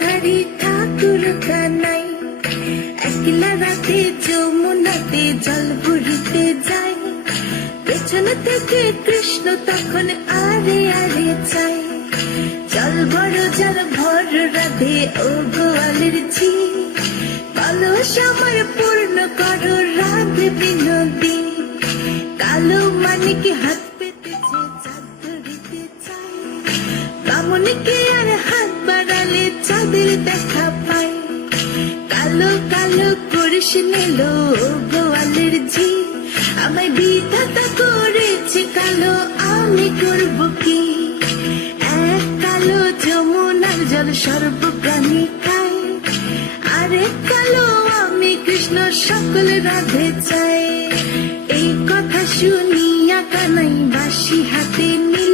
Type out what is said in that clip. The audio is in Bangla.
ধারে ঠাকুর কানাই, একলা রাতে যমুনাতে জল ভরিতে যায়, পেছন থেকে কৃষ্ণ তখন আরে আরে চায়। জল বড় জল ভর রাধে ও গোয়ালের ঝি, কলস আমার পূর্ণ করো রাধে বিনোদী। কালো মানিক হাত পেতেছে চাঁদ ধরিতে চায়, কামনিকে আর হাত বাড়ালে চাঁদের দেখা পায়। কালো কালো করিস নিল গোয়ালের ঝি, আমায় বিধাতা করেছে কালো, আমি করব কি? এক কালো যমুনার জল সর্বপ্রাণী খায়, আরেক কালো আমি কৃষ্ণ সকল রাধে চাই। এই কথা শুনিয়া কানাই বাঁশি হাতে নিল,